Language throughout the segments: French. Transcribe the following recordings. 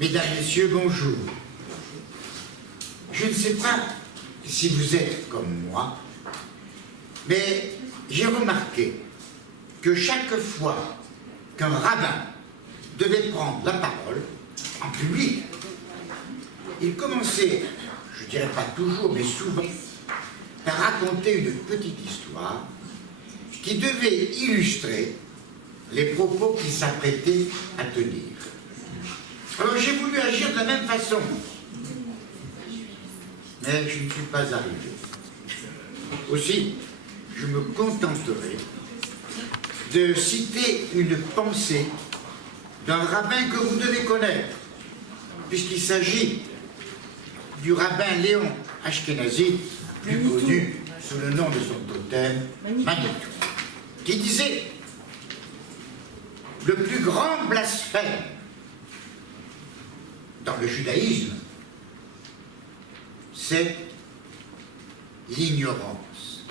Mesdames, Messieurs, bonjour. Je ne sais pas si vous êtes comme moi, mais j'ai remarqué que chaque fois qu'un rabbin devait prendre la parole en public, il commençait, je ne dirais pas toujours, mais souvent, par raconter une petite histoire qui devait illustrer les propos qu'il s'apprêtait à tenir. Alors j'ai voulu agir de la même façon, mais je ne suis pas arrivé. Aussi, je me contenterai de citer une pensée d'un rabbin que vous devez connaître, puisqu'il s'agit du rabbin Léon Ashkenazi, plus connu sous le nom de son totem, Manitou, qui disait « Le plus grand blasphème dans le judaïsme, c'est l'ignorance. »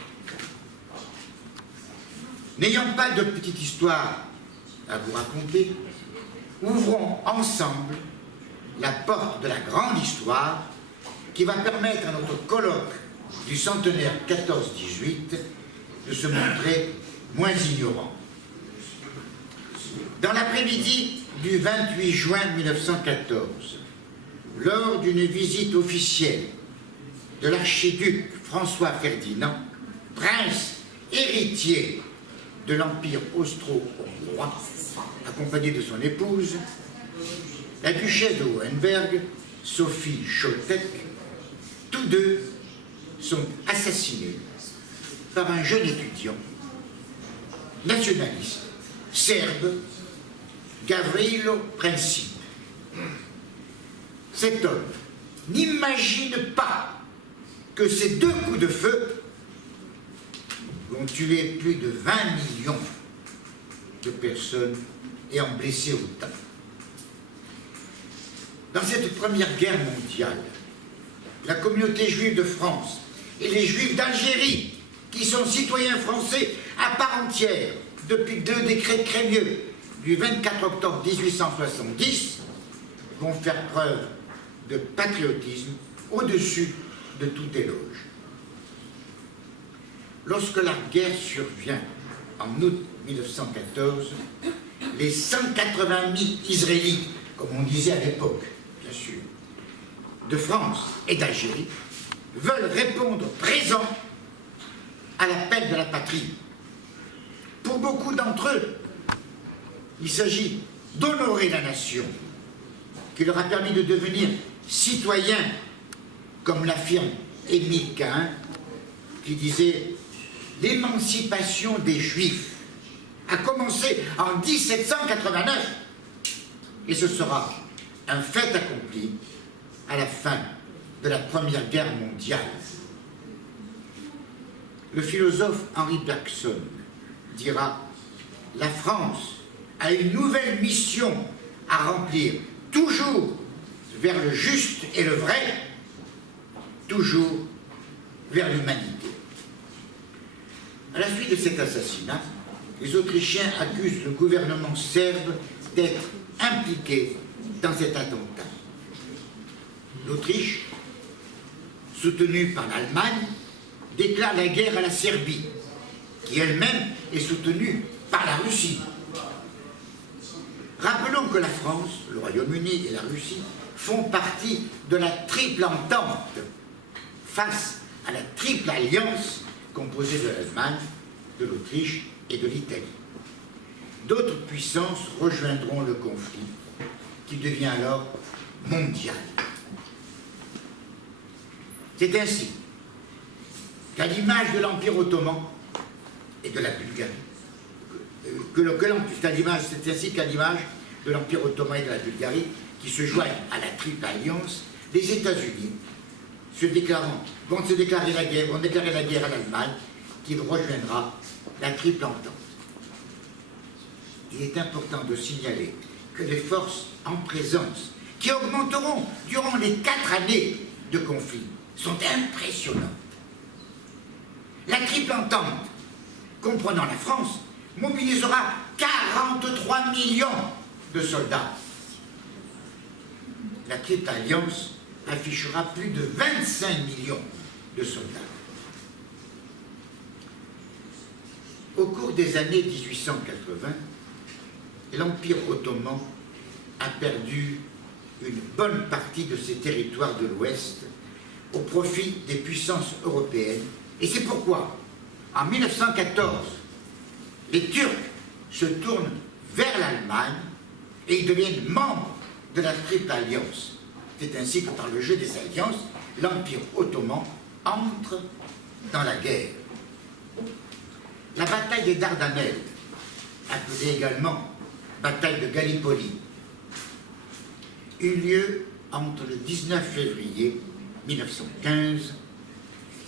N'ayant pas de petite histoire à vous raconter, ouvrons ensemble la porte de la grande histoire qui va permettre à notre colloque du centenaire 14-18 de se montrer moins ignorant. Dans l'après-midi du 28 juin 1914, lors d'une visite officielle de l'archiduc François Ferdinand, prince héritier de l'Empire austro-hongrois, accompagné de son épouse, la duchesse de Hohenberg, Sophie Chotek, tous deux sont assassinés par un jeune étudiant nationaliste serbe, Gavrilo Princip. Cet homme n'imagine pas que ces deux coups de feu vont tuer plus de 20 millions de personnes et en blesser autant. Dans cette première guerre mondiale, la communauté juive de France et les juifs d'Algérie, qui sont citoyens français à part entière depuis 2 décrets de Crémieux du 24 octobre 1870, vont faire preuve de patriotisme au-dessus de tout éloge. Lorsque la guerre survient en août 1914, les 180 000 Israélites, comme on disait à l'époque, bien sûr, de France et d'Algérie, veulent répondre présent à l'appel de la patrie. Pour beaucoup d'entre eux, il s'agit d'honorer la nation, qui leur a permis de devenir citoyens, comme l'affirme Émile Cahin, qui disait « L'émancipation des Juifs a commencé en 1789 et ce sera un fait accompli à la fin de la Première Guerre mondiale. » Le philosophe Henri Bergson dira « La France a une nouvelle mission à remplir, toujours vers le juste et le vrai, toujours vers l'humanité. » À la suite de cet assassinat, les Autrichiens accusent le gouvernement serbe d'être impliqué dans cet attentat. L'Autriche, soutenue par l'Allemagne, déclare la guerre à la Serbie, qui elle-même est soutenue par la Russie. Rappelons que la France, le Royaume-Uni et la Russie font partie de la triple entente face à la triple alliance composée de l'Allemagne, de l'Autriche et de l'Italie. D'autres puissances rejoindront le conflit, qui devient alors mondial. C'est ainsi qu'à l'image de l'Empire ottoman et de la Bulgarie, c'est ainsi qu'à l'image de l'Empire ottoman et de la Bulgarie, qui se joignent à la triple alliance, les États-Unis vont déclarer la guerre à l'Allemagne, qui rejoindra la triple entente. Il est important de signaler que les forces en présence, qui augmenteront durant les 4 années de conflit, sont impressionnantes. La triple entente, comprenant la France, mobilisera 43 millions de soldats. la Triple Alliance affichera plus de 25 millions de soldats. Au cours des années 1880, l'Empire ottoman a perdu une bonne partie de ses territoires de l'Ouest au profit des puissances européennes. Et c'est pourquoi, en 1914, les Turcs se tournent vers l'Allemagne et ils deviennent membres de la Triple Alliance. C'est ainsi que par le jeu des alliances, l'Empire ottoman entre dans la guerre. La bataille des Dardanelles, appelée également bataille de Gallipoli, eut lieu entre le 19 février 1915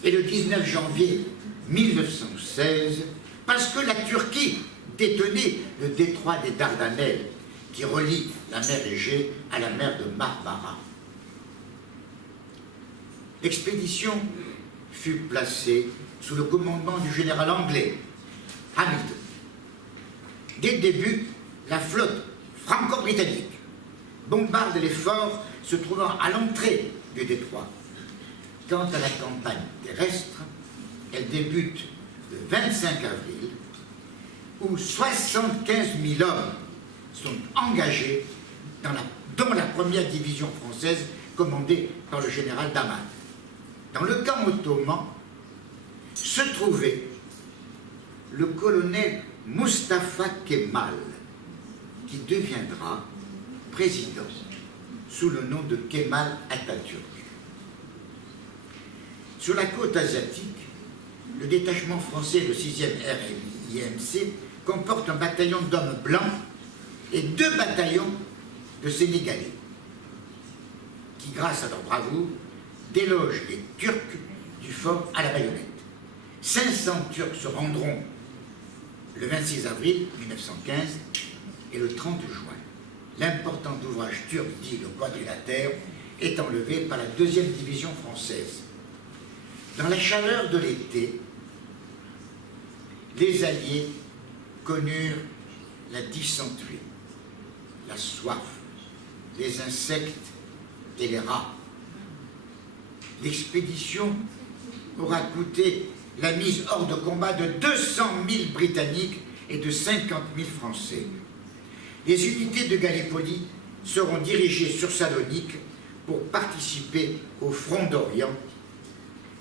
et le 19 janvier 1916, parce que la Turquie détenait le détroit des Dardanelles, qui relie la mer Égée à la mer de Marmara. L'expédition fut placée sous le commandement du général anglais, Hamilton. Dès le début, la flotte franco-britannique bombarde les forts se trouvant à l'entrée du détroit. Quant à la campagne terrestre, elle débute le 25 avril, où 75 000 hommes sont engagés dont la première division française commandée par le général Daman. Dans le camp ottoman se trouvait le colonel Mustafa Kemal, qui deviendra président sous le nom de Kemal Atatürk. Sur la côte asiatique, le détachement français, le 6e RIMC, comporte un bataillon d'hommes blancs et 2 bataillons de Sénégalais, qui, grâce à leur bravoure, délogent les Turcs du fort à la baïonnette. 500 Turcs se rendront le 26 avril 1915 et le 30 juin. L'important ouvrage turc dit le Quadrilatère est enlevé par la 2e division française. Dans la chaleur de l'été, les Alliés connurent la dysenterie, la soif, les insectes et les rats. L'expédition aura coûté la mise hors de combat de 200 000 Britanniques et de 50 000 Français. Les unités de Gallipoli seront dirigées sur Salonique pour participer au front d'Orient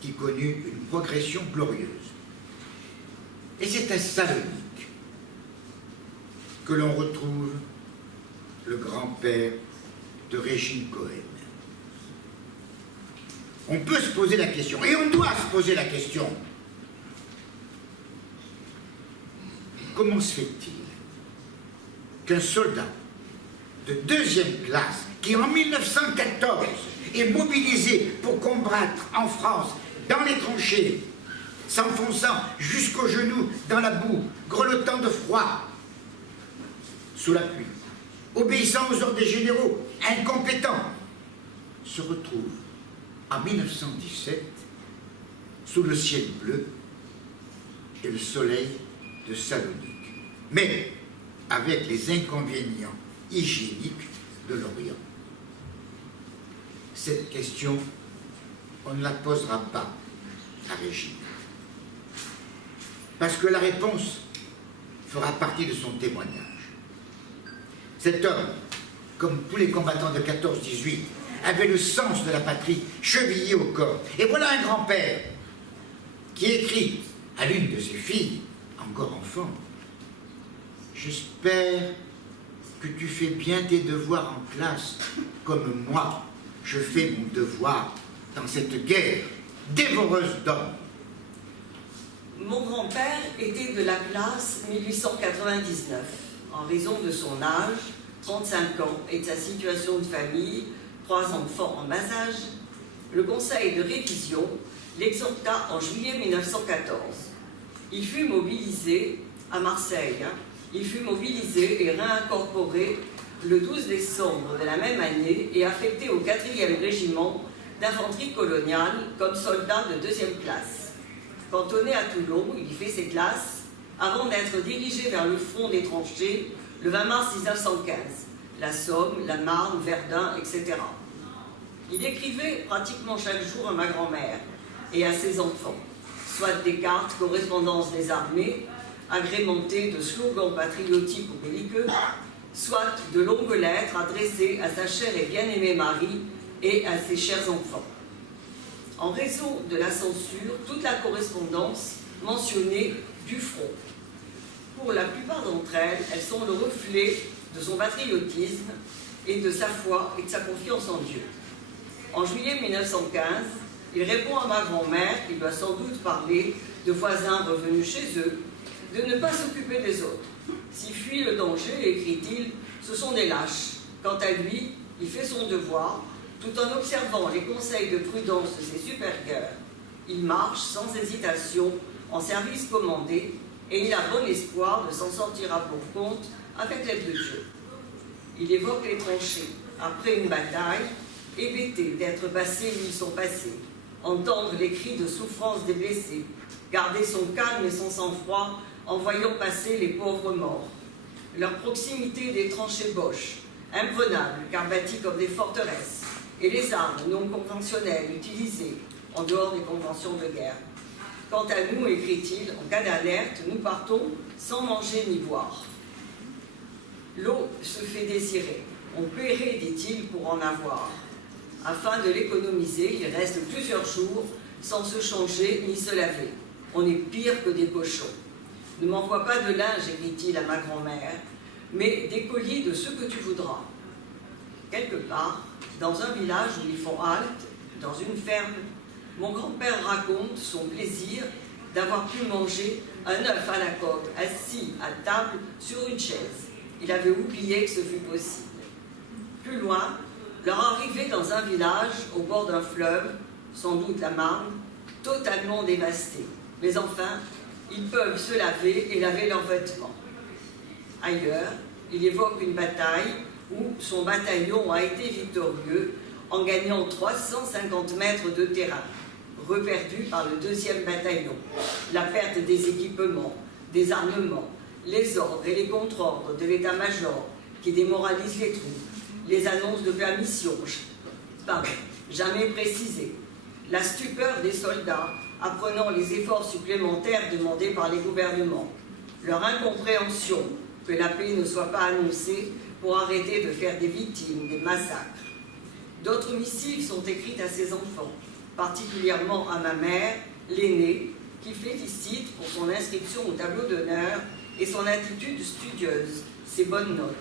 qui connut une progression glorieuse. Et c'est à Salonique que l'on retrouve le grand-père de Régine Cohen. On peut se poser la question, et on doit se poser la question, comment se fait-il qu'un soldat de 2e classe, qui en 1914 est mobilisé pour combattre en France, dans les tranchées, s'enfonçant jusqu'aux genoux dans la boue, grelottant de froid, sous la pluie, obéissant aux ordres des généraux, incompétent, se retrouve en 1917 sous le ciel bleu et le soleil de Salonique, mais avec les inconvénients hygiéniques de l'Orient. Cette question, on ne la posera pas à Régine, parce que la réponse fera partie de son témoignage. Cet homme, comme tous les combattants de 14-18, avait le sens de la patrie chevillé au corps. Et voilà un grand-père qui écrit à l'une de ses filles, encore enfant, « J'espère que tu fais bien tes devoirs en classe, comme moi, je fais mon devoir dans cette guerre dévoreuse d'hommes. » Mon grand-père était de la classe 1899. En raison de son âge, 35 ans, et de sa situation de famille, 3 enfants en bas âge, le conseil de révision l'exhorta en juillet 1914. Il fut mobilisé à Marseille. Il fut mobilisé et réincorporé le 12 décembre de la même année et affecté au 4e régiment d'infanterie coloniale comme soldat de 2e classe. Cantonné à Toulon, il y fait ses classes avant d'être dirigé vers le front des tranchées le 20 mars 1915, la Somme, la Marne, Verdun, etc. Il écrivait pratiquement chaque jour à ma grand-mère et à ses enfants, soit des cartes correspondances des armées, agrémentées de slogans patriotiques ou belliqueux, soit de longues lettres adressées à sa chère et bien-aimée Marie et à ses chers enfants. En raison de la censure, toute la correspondance mentionnait du front. Pour la plupart d'entre elles, elles sont le reflet de son patriotisme et de sa foi et de sa confiance en Dieu. En juillet 1915, il répond à ma grand-mère, qui doit sans doute parler de voisins revenus chez eux, de ne pas s'occuper des autres. S'il fuit le danger, écrit-il, ce sont des lâches. Quant à lui, il fait son devoir, tout en observant les conseils de prudence de ses supérieurs. Il marche sans hésitation en service commandé et il a bon espoir de s'en sortir à bon compte avec l'aide de Dieu. Il évoque les tranchées. Après une bataille, hébété d'être passé où ils sont passés, entendre les cris de souffrance des blessés, garder son calme et son sang-froid en voyant passer les pauvres morts. Leur proximité des tranchées Boche, imprenables car bâties comme des forteresses, et les armes non conventionnelles utilisées en dehors des conventions de guerre. Quant à nous, écrit-il, en cas d'alerte, nous partons sans manger ni boire. L'eau se fait désirer. On paierait, dit-il, pour en avoir. Afin de l'économiser, il reste plusieurs jours sans se changer ni se laver. On est pire que des cochons. Ne m'envoie pas de linge, écrit-il à ma grand-mère, mais des colliers de ce que tu voudras. Quelque part, dans un village où ils font halte, dans une ferme, mon grand-père raconte son plaisir d'avoir pu manger un œuf à la coque, assis à table sur une chaise. Il avait oublié que ce fût possible. Plus loin, leur arrivée dans un village au bord d'un fleuve, sans doute la Marne, totalement dévasté. Mais enfin, ils peuvent se laver et laver leurs vêtements. Ailleurs, il évoque une bataille où son bataillon a été victorieux en gagnant 350 mètres de terrain, reperdu par le 2e bataillon. La perte des équipements, des armements, les ordres et les contre-ordres de l'état-major qui démoralisent les troupes, les annonces de permission, jamais précisées, la stupeur des soldats apprenant les efforts supplémentaires demandés par les gouvernements, leur incompréhension que la paix ne soit pas annoncée pour arrêter de faire des victimes, des massacres. D'autres missives sont écrites à ses enfants, particulièrement à ma mère, l'aînée, qui félicite pour son inscription au tableau d'honneur et son attitude studieuse, ses bonnes notes.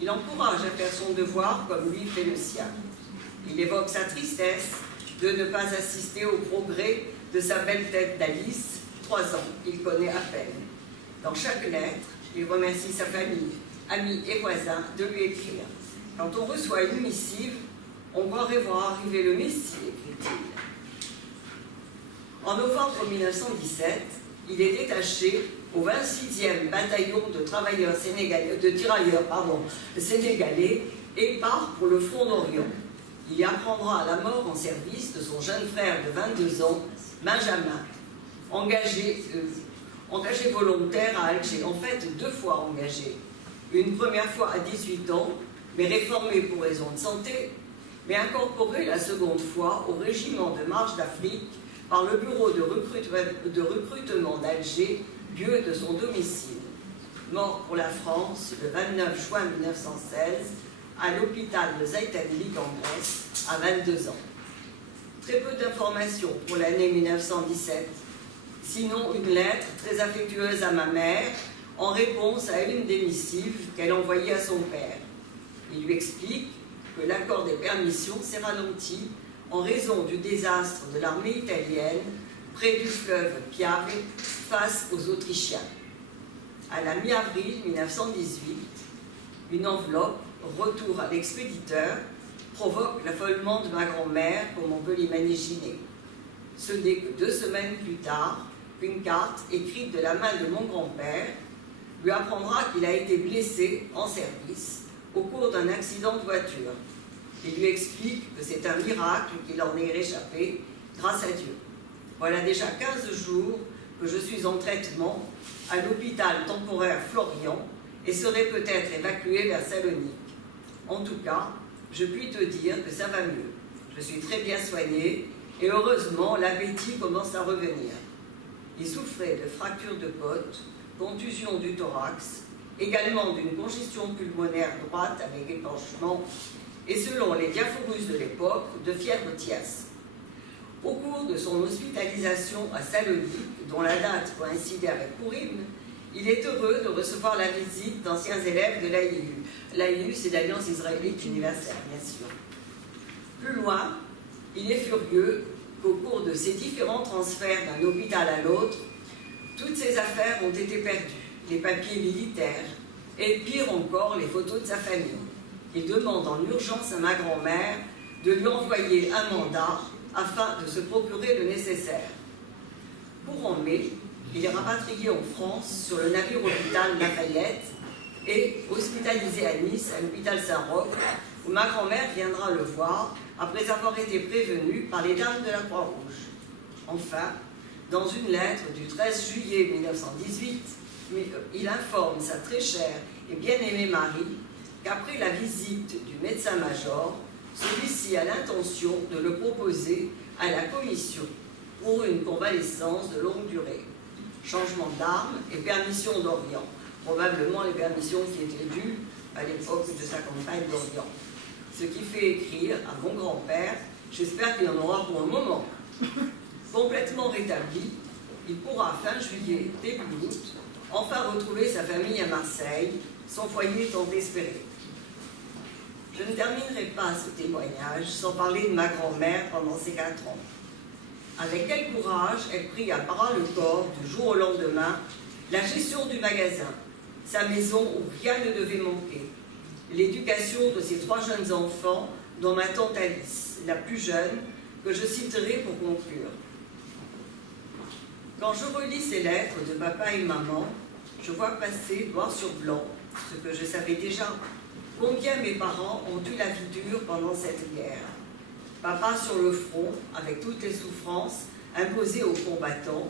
Il encourage à faire son devoir comme lui fait le sien. Il évoque sa tristesse de ne pas assister au progrès de sa belle tête d'Alice, 3 ans, qu'il connaît à peine. Dans chaque lettre, il remercie sa famille, amis et voisins de lui écrire. Quand on reçoit une missive, on croirait voir arriver le Messie, écrit-il. En novembre 1917, il est détaché au 26e bataillon de tirailleurs sénégalais et part pour le front d'Orient. Il y apprendra la mort en service de son jeune frère de 22 ans, Benjamin, engagé volontaire à Alger, en fait 2 fois engagé. Une première fois à 18 ans, mais réformé pour raison de santé, mais incorporé la seconde fois au régiment de marche d'Afrique par le bureau de recrutement d'Alger, lieu de son domicile. Mort pour la France le 29 juin 1916 à l'hôpital de Zaïtadlik en Grèce à 22 ans. Très peu d'informations pour l'année 1917, sinon une lettre très affectueuse à ma mère en réponse à une des missives qu'elle envoyait à son père. Il lui explique que l'accord des permissions s'est ralenti en raison du désastre de l'armée italienne près du fleuve Piave face aux Autrichiens. À la mi-avril 1918, une enveloppe, retour à l'expéditeur, provoque l'affolement de ma grand-mère, comme on peut l'imaginer. Ce n'est que 2 semaines plus tard qu'une carte écrite de la main de mon grand-père lui apprendra qu'il a été blessé en service au cours d'un accident de voiture. Il lui explique que c'est un miracle qu'il en ait réchappé, grâce à Dieu. Voilà déjà 15 jours que je suis en traitement à l'hôpital temporaire Florian et serai peut-être évacuée vers Salonique. En tout cas, je puis te dire que ça va mieux. Je suis très bien soignée et heureusement, l'appétit commence à revenir. Il souffrait de fractures de côte, contusion du thorax, également d'une congestion pulmonaire droite avec épanchement et selon les diaphorus de l'époque, de fièvre tiasse. Au cours de son hospitalisation à Salonique, dont la date coïncidait avec Purim, il est heureux de recevoir la visite d'anciens élèves de l'AIU. L'AIU, c'est l'Alliance israélite universelle, bien sûr. Plus loin, il est furieux qu'au cours de ces différents transferts d'un hôpital à l'autre, toutes ses affaires ont été perdues, les papiers militaires, et pire encore, les photos de sa famille. Il demande en urgence à ma grand-mère de lui envoyer un mandat afin de se procurer le nécessaire. Courant mai, il est rapatrié en France sur le navire hôpital Lafayette et hospitalisé à Nice, à l'hôpital Saint-Roch, où ma grand-mère viendra le voir après avoir été prévenue par les dames de la Croix-Rouge. Enfin, dans une lettre du 13 juillet 1918, il informe sa très chère et bien-aimée Marie qu'après la visite du médecin-major, celui-ci a l'intention de le proposer à la commission pour une convalescence de longue durée. Changement d'armes et permission d'Orient, probablement les permissions qui étaient dues à l'époque de sa campagne d'Orient. Ce qui fait écrire à mon grand-père, j'espère qu'il y en aura pour un moment. Complètement rétabli, il pourra fin juillet, début août, enfin retrouver sa famille à Marseille, son foyer tant espéré. Je ne terminerai pas ce témoignage sans parler de ma grand-mère pendant ces 4 ans. Avec quel courage elle prit à bras le corps du jour au lendemain la gestion du magasin, sa maison où rien ne devait manquer, l'éducation de ses 3 jeunes enfants, dont ma tante Alice, la plus jeune, que je citerai pour conclure. Quand je relis ces lettres de papa et maman, je vois passer noir sur blanc, ce que je savais déjà, combien mes parents ont eu la vie dure pendant cette guerre. Papa sur le front, avec toutes les souffrances imposées aux combattants,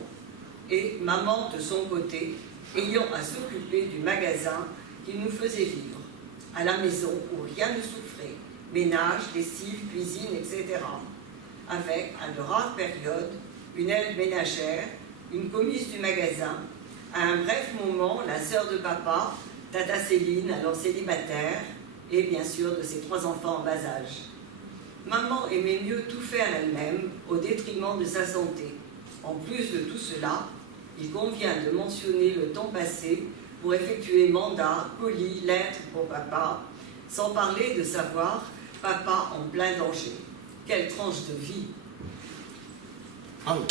et maman de son côté, ayant à s'occuper du magasin qui nous faisait vivre, à la maison où rien ne souffrait, ménage, lessive, cuisine, etc. Avec, à de rares périodes, une aide ménagère, une commise du magasin, à un bref moment, la sœur de papa, Tata Céline, alors célibataire, et bien sûr de ses 3 enfants en bas âge. Maman aimait mieux tout faire elle-même, au détriment de sa santé. En plus de tout cela, il convient de mentionner le temps passé pour effectuer mandats, colis, lettres pour papa, sans parler de savoir papa en plein danger. Quelle tranche de vie! Bravo.